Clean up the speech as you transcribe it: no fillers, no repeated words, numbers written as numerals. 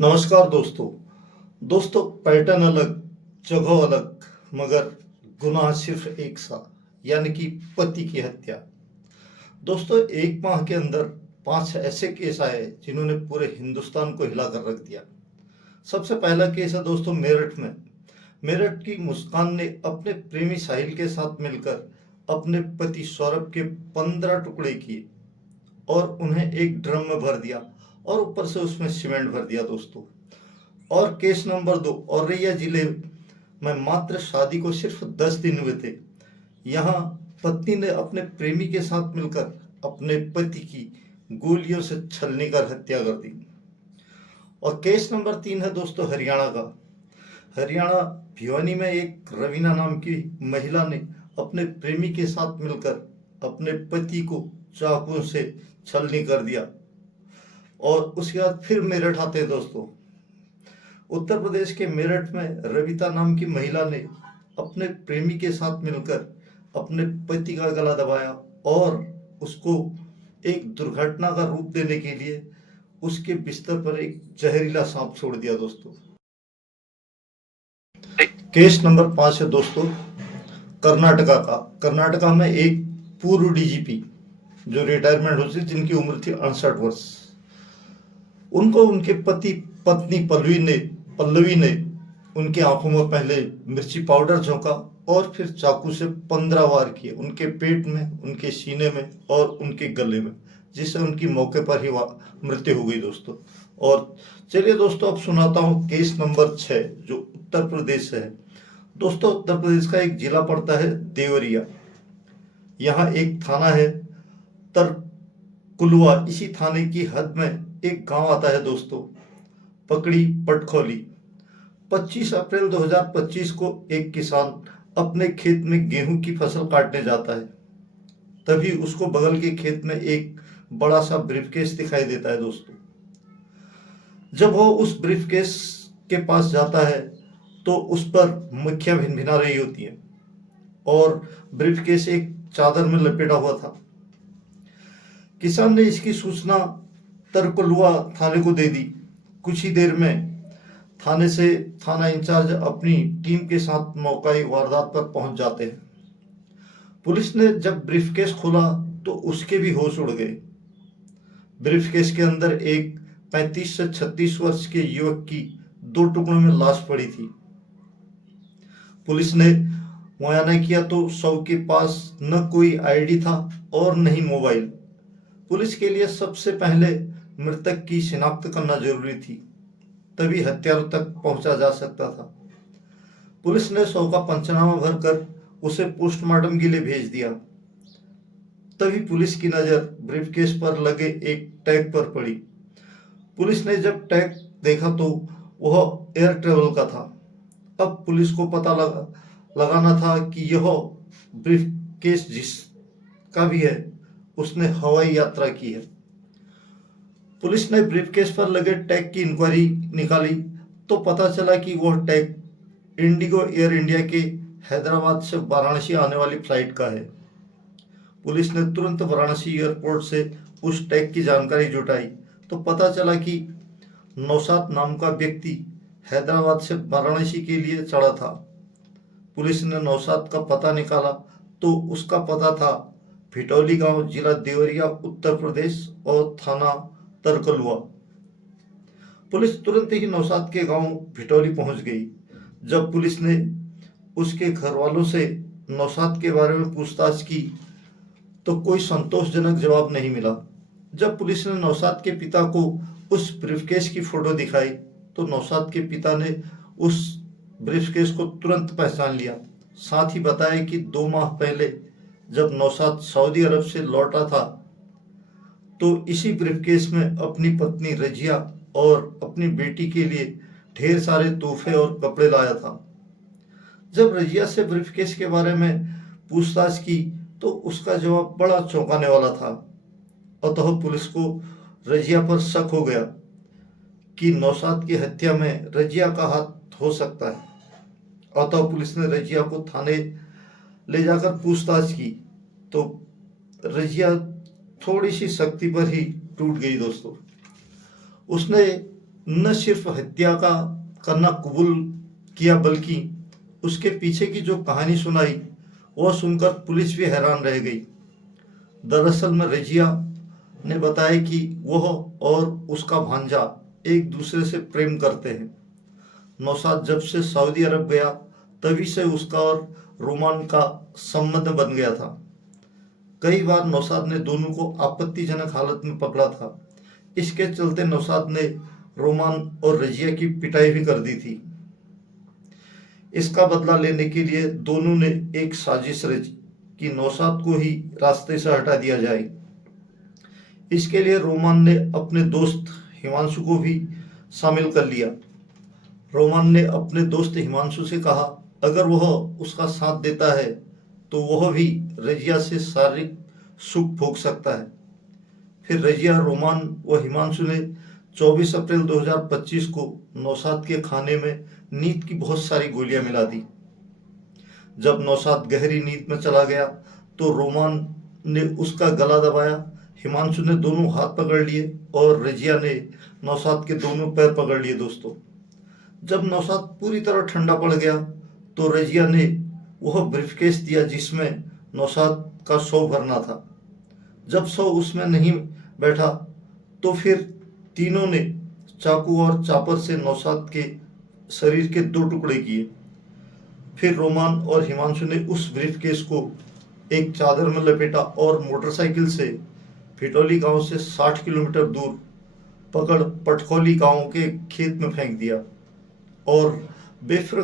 नमस्कार दोस्तों। पैटर्न अलग, जगह अलग, मगर गुनाह सिर्फ एक सा, यानी कि पति की हत्या। दोस्तों, एक माह के अंदर 5 ऐसे केस आए जिन्होंने पूरे हिंदुस्तान को हिलाकर रख दिया। सबसे पहला केस है दोस्तों मेरठ में। मेरठ की मुस्कान ने अपने प्रेमी साहिल के साथ मिलकर अपने पति सौरभ के 15 टुकड़े किए और उन्हें एक ड्रम में भर दिया और ऊपर से उसमें सीमेंट भर दिया दोस्तों। और केस नंबर 2, औरैया जिले में मात्र शादी को सिर्फ 10 दिन हुए थे, यहाँ पत्नी ने अपने प्रेमी के साथ मिलकर अपने पति की गोलियों से छलनी कर हत्या कर दी। और केस नंबर 3 है दोस्तों हरियाणा का। हरियाणा भिवानी में एक रवीना नाम की महिला ने अपने प्रेमी के साथ मिलकर अपने पति को चाकू से छलनी कर दिया। और उसके बाद फिर मेरठ आते हैं दोस्तों। उत्तर प्रदेश के मेरठ में रविता नाम की महिला ने अपने प्रेमी के साथ मिलकर अपने पति का गला दबाया और उसको एक दुर्घटना का रूप देने के लिए उसके बिस्तर पर एक जहरीला सांप छोड़ दिया दोस्तों। केस नंबर 5 है दोस्तों कर्नाटका का। कर्नाटका में एक पूर्व डीजीपी जो रिटायरमेंट हो चुकी, जिनकी उम्र थी 68 वर्ष, उनको उनके पति पत्नी पल्लवी ने उनकी आंखों में पहले मिर्ची पाउडर झोंका और फिर चाकू से 15 वार किए, उनके पेट में, उनके सीने में और उनके गले में, जिससे उनकी मौके पर ही मृत्यु हो गई दोस्तों। और चलिए दोस्तों, अब सुनाता हूँ केस नंबर 6 जो उत्तर प्रदेश से है। दोस्तों, उत्तर प्रदेश का एक जिला पड़ता है देवरिया। यहाँ एक थाना है तरकुलवा। इसी थाने की हद में एक गांव आता है दोस्तों, पकड़ी पटखोली। 25 अप्रैल 2025 को एक किसान अपने खेत में गेहूं की फसल काटने जाता है। तभी उसको बगल के खेत में एक बड़ा सा ब्रीफकेस दिखाई देता है दोस्तों। जब वो उस ब्रीफकेस के पास जाता है तो उस पर मक्खियां भिनभिना रही होती हैं और ब्रीफकेस एक चादर में लपेटा हुआ था। किसान ने इसकी सूचना तरकुलवा थाने को दे दी। कुछ ही देर में थाने से थाना इंचार्ज अपनी टीम के साथ मौका वारदात पर पहुंच जाते हैं। पुलिस ने जब ब्रीफकेस खोला तो उसके भी होश उड़ गए। ब्रीफकेस के अंदर एक 35 से 36 वर्ष के युवक की 2 टुकड़ों में लाश पड़ी थी। पुलिस ने मुआयना किया तो शव के पास न कोई आईडी था और न ही मोबाइल। पुलिस के लिए सबसे पहले मृतक की शिनाख्त करना जरूरी थी, तभी हत्यारों तक पहुंचा जा सकता था। पुलिस ने शव का पंचनामा भरकर उसे पोस्टमार्टम के लिए भेज दिया। तभी पुलिस की नजर ब्रीफकेस पर लगे एक टैग पर पड़ी। पुलिस ने जब टैग देखा तो वह एयर ट्रेवल का था। अब पुलिस को पता लगाना था कि यह ब्रीफकेस जिसका भी है उसने हवाई यात्रा की है। पुलिस ने ब्रीफकेस पर लगे टैग की इंक्वायरी निकाली तो पता चला कि वह टैग इंडिगो एयर इंडिया के हैदराबाद से वाराणसी आने वाली फ्लाइट का है। पुलिस ने तुरंत वाराणसी एयरपोर्ट से उस टैग की जानकारी जुटाई तो पता चला कि नौशाद नाम का व्यक्ति हैदराबाद से वाराणसी के लिए चढ़ा था। पुलिस ने नौशाद का पता निकाला तो उसका पता था भिटौली गांव, जिला देवरिया, उत्तर प्रदेश और थाना तरकुलवा। पुलिस तुरंत ही नौशाद के गांव भिटौली पहुंच गई। जब पुलिस ने उसके घर वालों से नौशाद के बारे में पूछताछ की तो कोई संतोषजनक जवाब नहीं मिला। जब पुलिस ने नौशाद के पिता को उस ब्रीफकेस की फोटो दिखाई तो नौशाद के पिता ने उस ब्रीफकेस को तुरंत पहचान लिया। साथ ही बताया कि 2 माह पहले जब नौशाद सऊदी अरब से लौटा था तो इसी ब्रीफकेस में अपनी पत्नी रजिया और अपनी बेटी के लिए ढेर सारे तोहफे और कपड़े लाया था। जब रजिया से ब्रीफकेस के बारे में पूछताछ की तो उसका जवाब बड़ा चौंकाने वाला था। अतः पुलिस को रजिया पर शक हो गया कि नौशाद की हत्या में रजिया का हाथ हो सकता है। अतः पुलिस ने रजिया को थाने ले जाकर पूछताछ की तो रजिया थोड़ी सी सख्ती पर ही टूट गई दोस्तों। उसने न सिर्फ हत्या का करना कबूल किया, बल्कि उसके पीछे की जो कहानी सुनाई वह सुनकर पुलिस भी हैरान रह गई। दरअसल में रजिया ने बताया कि वह और उसका भांजा एक दूसरे से प्रेम करते हैं। नौशाद जब से सऊदी अरब गया तभी से उसका और रोमान का संबंध बन गया था। कई बार नौशाद ने दोनों को आपत्तिजनक हालत में पकड़ा था। इसके चलते नौशाद ने रोमान और रजिया की पिटाई भी कर दी थी। इसका बदला लेने के लिए दोनों ने एक साजिश रची कि नौशाद को ही रास्ते से हटा दिया जाए। इसके लिए रोमान ने अपने दोस्त हिमांशु को भी शामिल कर लिया। रोमान ने अपने दोस्त हिमांशु से कहा अगर वह उसका साथ देता है तो वह भी रजिया से शारीरिक सुख भोग सकता है। फिर रजिया, रोमान व हिमांशु ने 24 अप्रैल 2025 को नौशाद के खाने में नींद की बहुत सारी गोलियां मिला दी। जब नौशाद गहरी नींद में चला गया तो रोमान ने उसका गला दबाया, हिमांशु ने दोनों हाथ पकड़ लिए और रजिया ने नौशाद के दोनों पैर पकड़ लिए। दोस्तों, जब नौशाद पूरी तरह ठंडा पड़ गया तो रजिया ने वह ब्रीफकेस दिया जिसमें नौशाद का शव भरना था। जब शव उसमें नहीं बैठा तो फिर तीनों ने चाकू और चापर से नौशाद के शरीर के 2 टुकड़े किए। फिर रोमान और हिमांशु ने उस ब्रीफकेस को एक चादर में लपेटा और मोटरसाइकिल से फिटौली गांव से 60 किलोमीटर दूर पकड़ पटखोली गांव के खेत में फेंक दिया और बेफिक्र